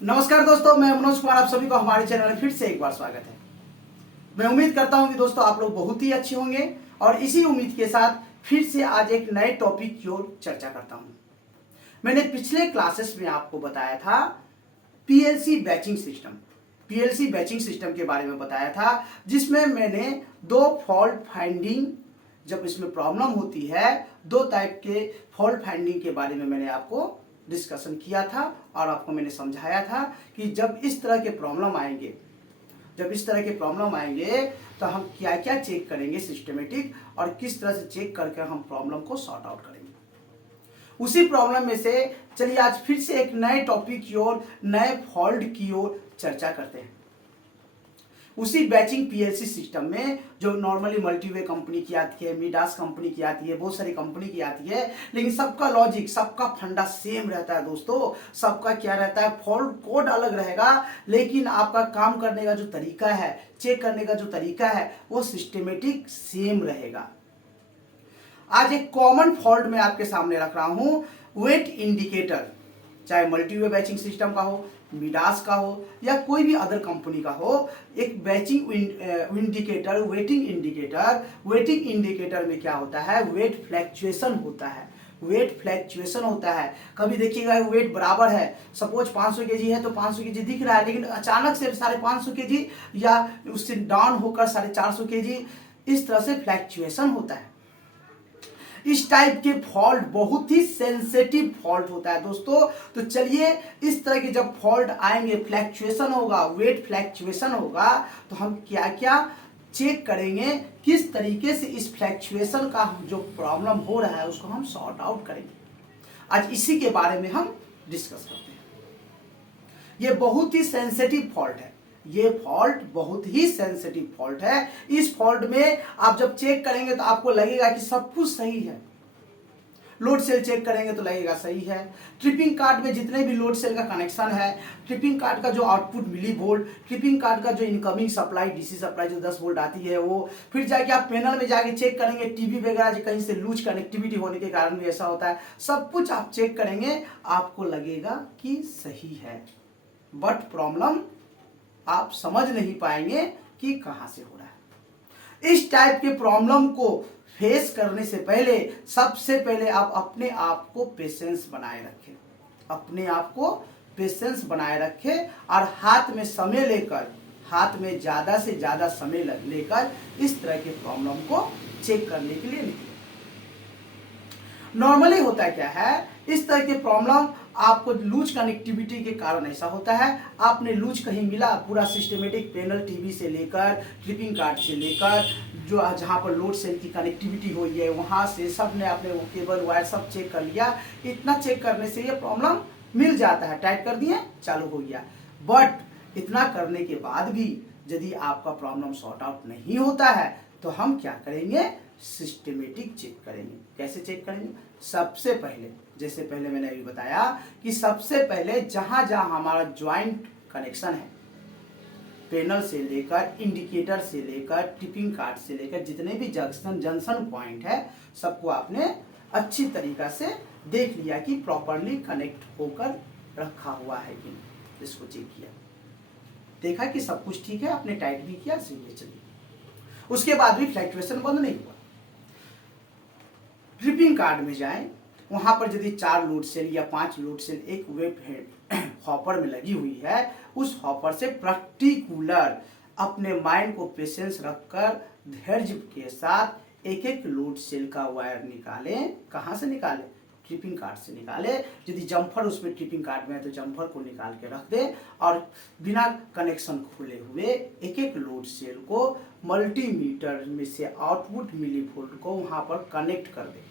नमस्कार दोस्तों, मैं मनोज कुमार, आप सभी को हमारे चैनल में फिर से एक बार स्वागत है। मैं उम्मीद करता हूं कि दोस्तों आप लोग बहुत ही अच्छे होंगे और इसी उम्मीद के साथ फिर से आज एक नए टॉपिक की ओर चर्चा करता हूं। मैंने पिछले क्लासेस में आपको बताया था पीएलसी बैचिंग सिस्टम के बारे में बताया था, जिसमें मैंने दो फॉल्ट फाइंडिंग, जब इसमें प्रॉब्लम होती है, दो टाइप के फॉल्ट फाइंडिंग के बारे में मैंने आपको डिस्कशन किया था और आपको मैंने समझाया था कि जब इस तरह के प्रॉब्लम आएंगे तो हम क्या क्या चेक करेंगे सिस्टमेटिक, और किस तरह से चेक करके हम प्रॉब्लम को सॉर्ट आउट करेंगे। उसी प्रॉब्लम में से चलिए आज फिर से एक नए टॉपिक की ओर, नए फॉल्ट की ओर चर्चा करते हैं। उसी बैचिंग पीएलसी सिस्टम में जो नॉर्मली मल्टीवे कंपनी की आती है, मिडास कंपनी की आती है, बहुत सारी कंपनी की आती है, लेकिन सबका लॉजिक, सबका फंडा सेम रहता है दोस्तों। सबका क्या रहता है, फॉल्ट कोड अलग रहेगा, लेकिन आपका काम करने का जो तरीका है, चेक करने का जो तरीका है, वो सिस्टमेटिक सेम रहेगा। आज एक कॉमन फॉल्ट मैं आपके सामने रख रहा हूं, वेट इंडिकेटर, चाहे मल्टीवे बैचिंग सिस्टम का हो, मिडास का हो या कोई भी अदर कंपनी का हो। एक बैचिंग इंडिकेटर, वेटिंग इंडिकेटर में क्या होता है, वेट फ्लैक्चुएशन होता है। कभी देखिएगा वेट बराबर है, सपोज 500 केजी है तो 500 केजी दिख रहा है, लेकिन अचानक से 550 केजी या उससे डाउन होकर 450 केजी, इस तरह से फ्लैक्चुएशन होता है। इस टाइप के फॉल्ट बहुत ही सेंसिटिव फॉल्ट होता है दोस्तों। तो चलिए, इस तरह के जब फॉल्ट आएंगे, फ्लैक्चुएशन होगा, वेट फ्लैक्चुएशन होगा, तो हम क्या क्या चेक करेंगे, किस तरीके से इस फ्लैक्चुएशन का जो प्रॉब्लम हो रहा है उसको हम सॉर्ट आउट करेंगे। आज इसी के बारे में हम डिस्कस करते हैं। ये बहुत ही सेंसिटिव फॉल्ट है, बहुत ही सेंसिटिव फॉल्ट है। इस फॉल्ट में आप जब चेक करेंगे तो आपको लगेगा कि सब कुछ सही है। लोड सेल चेक करेंगे तो लगेगा सही है। ट्रिपिंग कार्ड में जितने भी लोड सेल का कनेक्शन है, ट्रिपिंग कार्ड का जो output millivolt, tripping card का जो इनकमिंग सप्लाई, डीसी सप्लाई जो 10 वोल्ट आती है वो, फिर जाके आप पैनल में जाके चेक करेंगे, टीवी वगैरह कहीं से लूज कनेक्टिविटी होने के कारण भी ऐसा होता है। सब कुछ आप चेक करेंगे, आपको लगेगा कि सही है, बट प्रॉब्लम आप समझ नहीं पाएंगे कि कहां से हो रहा है। इस टाइप के प्रॉब्लम को फेस करने से पहले सबसे पहले आप अपने आप को पेशेंस बनाए रखें और हाथ में ज्यादा से ज्यादा समय लेकर इस तरह के प्रॉब्लम को चेक करने के लिए निकले। नॉर्मली होता क्या है, इस तरह के प्रॉब्लम आपको लूज कनेक्टिविटी के कारण ऐसा होता है। आपने लूज कहीं मिला, पूरा सिस्टमेटिक पैनल, टीवी से लेकर ट्रिपिंग कार्ड से लेकर जो जहां पर लोड सेल की कनेक्टिविटी हुई है वहां से सब ने अपने वो केबल वायर सब चेक कर लिया। इतना चेक करने से ये प्रॉब्लम मिल जाता है, टाइट कर दिए, चालू हो गया। बट इतना करने के बाद भी यदि आपका प्रॉब्लम सॉर्ट आउट नहीं होता है तो हम क्या करेंगे, सिस्टमेटिक चेक करेंगे। कैसे चेक करेंगे, सबसे पहले, जैसे पहले मैंने अभी बताया कि सबसे पहले जहां जहां हमारा ज्वाइंट कनेक्शन है, पैनल से लेकर, इंडिकेटर से लेकर, टिपिंग कार्ड से लेकर, जितने भी जंक्शन पॉइंट है, सबको आपने अच्छी तरीका से देख लिया कि प्रॉपरली कनेक्ट होकर रखा हुआ है कि नहीं। इसको चेक किया, देखा कि सब कुछ ठीक है, आपने टाइट भी किया, सही है, चलिए। उसके बाद भी फ्लैक्चुएशन बंद नहीं हुआ। ट्रिपिंग कार्ड में जाएं, वहां पर यदि 4 लोड सेल या 5 लोड सेल एक वेब हॉपर में लगी हुई है, उस हॉपर से पर्टिकुलर अपने माइंड को पेशेंस रखकर धैर्य के साथ एक एक लोड सेल का वायर निकालें। कहां से निकालें, ट्रिपिंग कार्ड से निकाले। यदि जम्फर उसमें ट्रिपिंग कार्ड में है तो जम्फर को निकाल के रख दे और बिना कनेक्शन खोले हुए एक एक लोड सेल को मल्टीमीटर में से आउटपुट मिली वोल्ट को वहां पर कनेक्ट कर दे।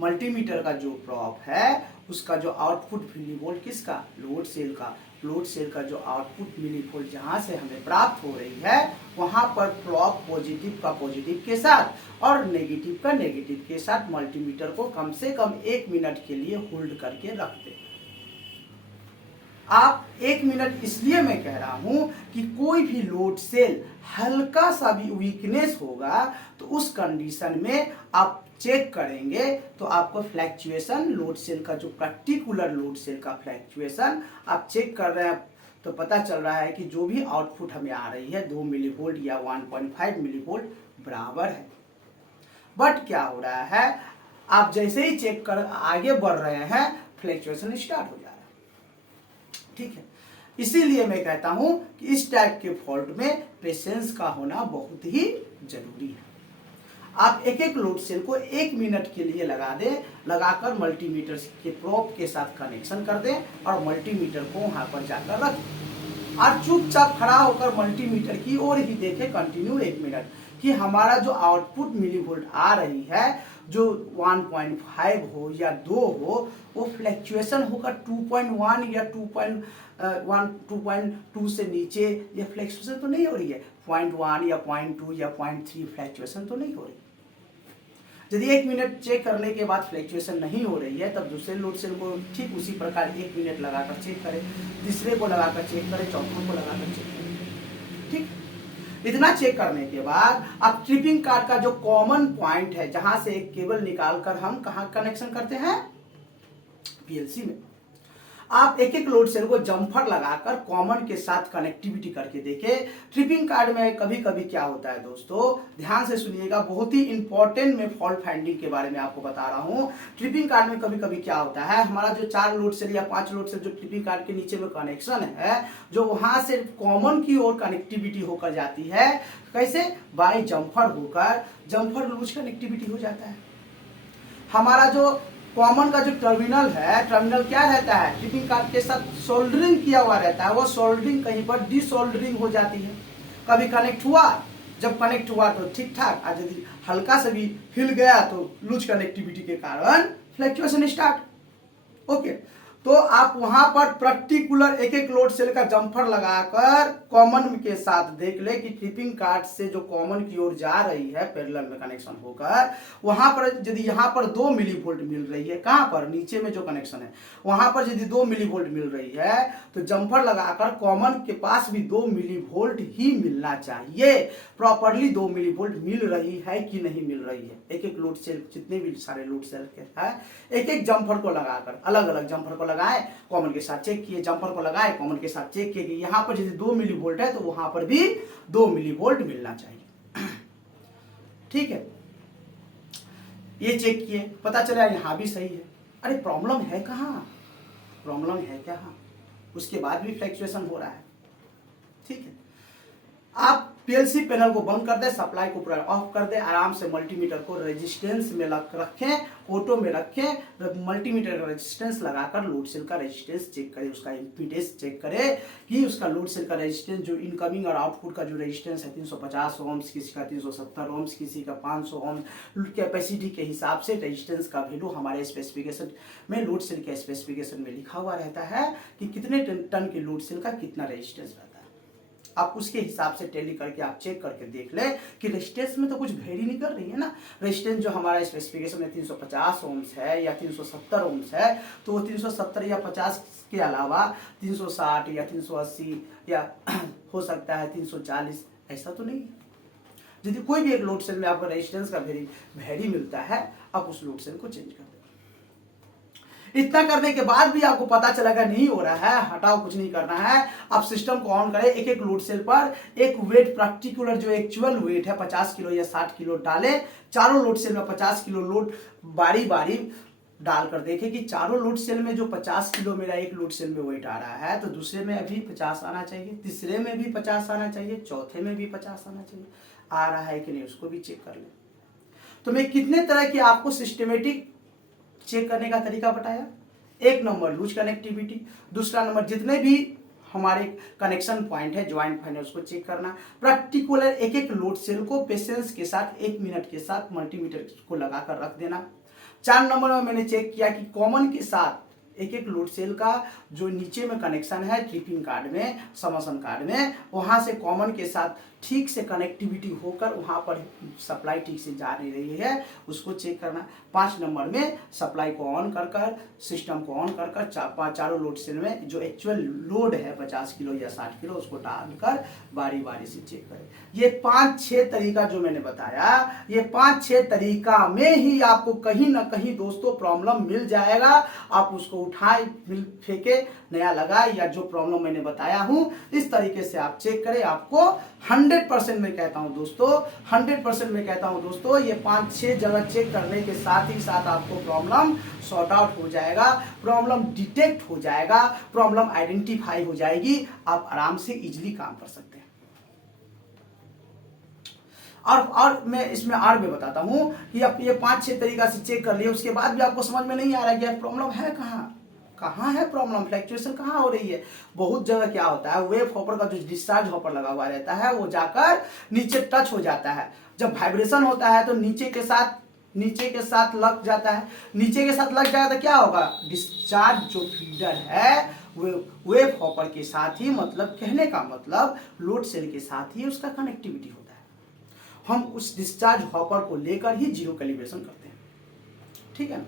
मल्टीमीटर का जो प्रॉप है उसका जो आउटपुट मिली वोल्ट, किसका, लोड सेल का जो आउटपुट मिली वोल्ट जहां से हमें प्राप्त हो रही है, वहां पर प्रॉप पॉजिटिव का पॉजिटिव के साथ और नेगेटिव का नेगेटिव के साथ मल्टीमीटर को कम से कम 1 मिनट के लिए होल्ड करके रख दे। आप 1 मिनट इसलिए मैं कह रहा हूं कि कोई भी लोड सेल हल्का सा भी वीकनेस होगा तो उस कंडीशन में आप चेक करेंगे तो आपको फ्लैक्चुएशन लोड सेल का जो पर्टिकुलर लोड सेल का फ्लैक्चुएशन आप चेक कर रहे हैं तो पता चल रहा है कि जो भी आउटपुट हमें आ रही है 2 मिलीवोल्ट या 1.5 मिलीवोल्ट बराबर है। बट क्या हो रहा है, आप जैसे ही चेक कर आगे बढ़ रहे हैं फ्लैक्चुएशन स्टार्ट हो जा रहा है। ठीक है, इसीलिए मैं कहता हूं कि इस टाइप के फॉल्ट में पेशेंस का होना बहुत ही जरूरी है। आप एक एक लोड सेल को 1 मिनट के लिए लगा दें, लगाकर मल्टीमीटर के प्रोब के साथ कनेक्शन कर दें और मल्टीमीटर को वहां पर जाकर रख दें और चुपचाप खड़ा होकर मल्टीमीटर की ओर ही देखें कंटिन्यू 1 मिनट कि हमारा जो आउटपुट मिलीवोल्ट आ रही है जो 1.5 हो या 2 हो वो फ्लैक्चुएशन होकर 2.1 या 2.2 से नीचे ये फ्लैक्चुएशन तो नहीं हो रही है, 0.1 या 0.2 या 0.3 फ्लैक्चुएशन तो नहीं हो रही। यदि 1 मिनट चेक करने के बाद फ्लैक्चुएशन नहीं हो रही है तब दूसरे लोड सेल को ठीक उसी प्रकार 1 मिनट लगाकर चेक करें, तीसरे को लगाकर चेक करें, चौथे को लगाकर चेक करें। ठीक, इतना चेक करने के बाद आप ट्रिपिंग कार्ड का जो कॉमन पॉइंट है जहां से एक केबल निकालकर हम कहां कनेक्शन करते हैं, पीएलसी में, आप एक एक लोड सेल को जम्फर लगाकर कॉमन के साथ कनेक्टिविटी करके देखें। ट्रिपिंग कार्ड में कभी कभी क्या होता है दोस्तों, ध्यान से सुनिएगा, बहुत ही इंपॉर्टेंट मैं फॉल्ट फाइंडिंग के बारे में आपको बता रहा हूं। ट्रिपिंग कार्ड में कभी कभी क्या होता है, हमारा जो 4 लोड सेल या 5 लोड सेल जो ट्रिपिंग कार्ड के नीचे में कनेक्शन है जो वहां से कॉमन की ओर कनेक्टिविटी होकर जाती है, कैसे, बाय जम्फर होकर जम्फर लूज कनेक्टिविटी हो जाता है। हमारा जो कॉमन का जो टर्मिनल है, टर्मिनल क्या रहता है, ट्रिपिंग कार्ड के साथ सोल्डरिंग किया हुआ रहता है, वो सोल्डरिंग कहीं पर डिसोल्डरिंग हो जाती है। कभी कनेक्ट हुआ, जब कनेक्ट हुआ तो ठीक ठाक, आज यदि हल्का से भी हिल गया तो लूज कनेक्टिविटी के कारण फ्लैक्चुएशन स्टार्ट। ओके, तो आप वहां पर पर्टिकुलर एक एक लोड सेल का जम्फर लगाकर कॉमन के साथ देख ले कि ट्रिपिंग कार्ड से जो कॉमन की ओर जा रही है पैरेलल में कनेक्शन होकर, वहां पर यदि यहां पर 2 मिलीवोल्ट मिल रही है, कहां पर, नीचे में जो कनेक्शन है वहां पर यदि 2 मिलीवोल्ट मिल रही है तो जम्फर लगाकर कॉमन के पास भी 2 मिलीवोल्ट ही मिलना चाहिए। प्रॉपरली 2 मिलीवोल्ट मिल रही है कि नहीं मिल रही है, एक एक लोड सेल, जितने भी सारे लोड सेल के है, एक एक जम्फर को लगाकर अलग अलग जम्फर को लगाए, कॉमन के साथ चेक किए, जम्पर को लगाए, कॉमन के साथ चेक किए कि यहां पर यदि 2 मिलीवोल्ट है तो वहां पर भी 2 मिलीवोल्ट मिलना चाहिए। ठीक है, ये चेक किए, पता चला यहां भी सही है। अरे प्रॉब्लम है कहां, प्रॉब्लम है क्या, उसके बाद भी फ्लैक्चुएशन हो रहा है। ठीक है, आप पीएलसी पैनल को बंद कर दे, सप्लाई को पूरा ऑफ कर दे, आराम से मल्टीमीटर को रेजिस्टेंस में रखें, ऑटो में रखें, मल्टीमीटर का रेजिस्टेंस लगाकर लोड सेल का रेजिस्टेंस चेक करें, उसका इंपीडेंस चेक करें कि उसका लोड सेल का रेजिस्टेंस जो इनकमिंग और आउटपुट का जो रेजिस्टेंस है 350 ओम्स, किसी का 370 ओम्स, किसी का 500 ओम्स, कैपेसिटी के हिसाब से रेजिस्टेंस का वैल्यू हमारे स्पेसिफिकेशन में, लोड सेल के स्पेसिफिकेशन में लिखा हुआ रहता है कि कितने टन के लोड सेल का कितना रेजिस्टेंस रहता है। आप उसके हिसाब से टैली करके आप चेक करके देख ले कि रेजिस्टेंस में तो कुछ वेरी नहीं कर रही है ना। रेजिस्टेंस जो हमारा स्पेसिफिकेशन में 350 ओम्स है या 370 ओम्स है तो वो 370 या 50 के अलावा 360 या 380 या हो सकता है 340, ऐसा तो नहीं है। यदि कोई भी एक लोड सेल में आपको रेजिस्टेंस का वेरी मिलता है, आप उस लोड सेल को चेंज कर दें। इतना करने के बाद भी आपको पता चलेगा नहीं हो रहा है, हटाओ, कुछ नहीं करना है, आप सिस्टम को ऑन करें, एक एक लोड सेल पर एक वेट पर्टिकुलर जो एक्चुअल वेट है 50 किलो या 60 किलो डाले, चारों लोड सेल में 50 किलो लोड बारी बारी डालकर देखें कि चारों लोड सेल में जो 50 किलो मेरा एक लोड सेल में वेट आ रहा है तो दूसरे में अभी 50 आना चाहिए, तीसरे में भी 50 आना चाहिए, चौथे में भी 50 आना चाहिए, आ रहा है कि नहीं उसको भी चेक कर लें। तो मैं कितने तरह की आपको सिस्टमेटिक चेक करने का तरीका बताया। 1 नंबर लूज कनेक्टिविटी, दूसरा नंबर जितने भी हमारे कनेक्शन पॉइंट है, ज्वाइंट पॉइंट है, उसको चेक करना, पर्टिकुलर एक एक लोड सेल को पेशेंस के साथ 1 मिनट के साथ मल्टीमीटर को लगाकर रख देना। 4 नंबर में मैंने चेक किया कि कॉमन के साथ एक एक लोड सेल का जो नीचे में कनेक्शन है ट्रिपिंग कार्ड में, समसन कार्ड में, वहाँ से कॉमन के साथ ठीक से कनेक्टिविटी होकर वहाँ पर सप्लाई ठीक से जा नहीं रही है, उसको चेक करना। 5 नंबर में सप्लाई को ऑन कर कर, सिस्टम को ऑन कर कर चारों लोड सेल में जो एक्चुअल लोड है 50 किलो या 60 किलो उसको डालकर बारी बारी से चेक करें। ये 5-6 तरीका जो मैंने बताया, ये 5-6 तरीका में ही आपको कहीं ना कहीं दोस्तों प्रॉब्लम मिल जाएगा। आप उसको उठाए फेंके, नया लगाए, या जो प्रॉब्लम मैंने बताया हूं इस तरीके से आप चेक करें। आपको 100% में कहता हूं दोस्तों, 100% में कहता हूं दोस्तों, ये 5-6 जगह चेक करने के साथ ही साथ आपको प्रॉब्लम सॉर्ट आउट हो जाएगा, प्रॉब्लम डिटेक्ट हो जाएगा, प्रॉब्लम आइडेंटिफाई हो जाएगी। आप आराम से इजीली काम कर सकते हैं। और मैं इसमें और भी बताता हूं कि आप ये 5-6 तरीका से चेक कर लिए, उसके बाद भी आपको समझ में नहीं आ रहा है कि यार प्रॉब्लम है कहाँ है प्रॉब्लम, फ्लैक्चुएशन कहाँ हो रही है। बहुत जगह क्या होता है, वेव हॉपर का जो डिस्चार्ज हॉपर लगा हुआ रहता है वो जाकर नीचे टच हो जाता है। जब वाइब्रेशन होता है तो नीचे के साथ लग जाता है, नीचे के साथ लग जाएगा तो क्या होगा, डिस्चार्ज जो फीडर है वेव हॉपर के साथ ही, मतलब कहने का मतलब लोड सेल के साथ ही उसका कनेक्टिविटी होता है। हम उस डिस्चार्ज हॉपर को लेकर ही जीरो कैलिब्रेशन करते हैं, ठीक है ना।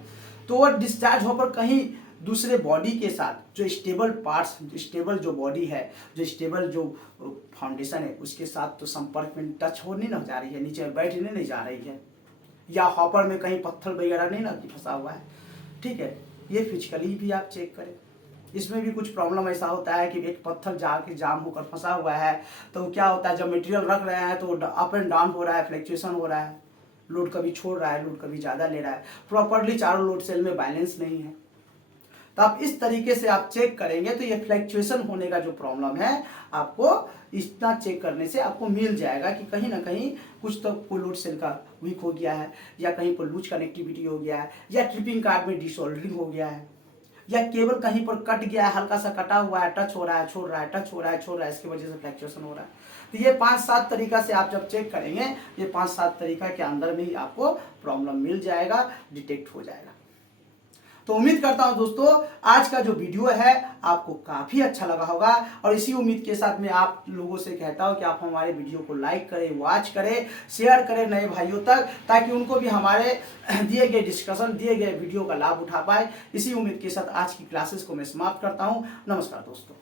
तो वो डिस्चार्ज हॉपर कहीं दूसरे बॉडी के साथ जो स्टेबल पार्ट्स, स्टेबल जो बॉडी है, जो स्टेबल जो फाउंडेशन है उसके साथ तो संपर्क में टच हो नहीं ना जा रही है, नीचे बैठने नहीं जा रही है, या हॉपर में कहीं पत्थर वगैरह नहीं ना फंसा हुआ है, ठीक है। ये फिजिकली भी आप चेक करें। इसमें भी कुछ प्रॉब्लम ऐसा होता है कि एक पत्थर जाके जाम होकर फंसा हुआ है, तो क्या होता है, जब मटेरियल रख रहे हैं तो अप एंड डाउन हो रहा है, फ्लक्चुएशन हो रहा है, लोड कभी छोड़ रहा है, लोड कभी ज़्यादा ले रहा है, प्रॉपरली चारों लोड सेल में बैलेंस नहीं है। तो आप इस तरीके से आप चेक करेंगे तो ये फ्लक्चुएशन होने का जो प्रॉब्लम है आपको इतना चेक करने से आपको मिल जाएगा कि कहीं ना कहीं कुछ तो कोई लोड सेल का वीक हो गया है, या कहीं पर लूज कनेक्टिविटी हो गया है, या ट्रिपिंग कार्ड में डिसोल्डरिंग हो गया है, या केबल कहीं पर कट गया है, हल्का सा कटा हुआ है, टच हो रहा है, छोड़ रहा है, टच हो रहा है, छोड़ रहा है, इसकी वजह से फ्लक्चुएशन हो रहा है। तो ये 5-7 तरीका से आप जब चेक करेंगे, ये 5-7 तरीका के अंदर में ही आपको प्रॉब्लम मिल जाएगा, डिटेक्ट हो जाएगा। तो उम्मीद करता हूं दोस्तों आज का जो वीडियो है आपको काफी अच्छा लगा होगा, और इसी उम्मीद के साथ मैं आप लोगों से कहता हूं कि आप हमारे वीडियो को लाइक करें, वॉच करें, शेयर करें नए भाइयों तक, ताकि उनको भी हमारे दिए गए डिस्कशन, दिए गए वीडियो का लाभ उठा पाए। इसी उम्मीद के साथ आज की क्लासेस को मैं समाप्त करता हूं। नमस्कार दोस्तों।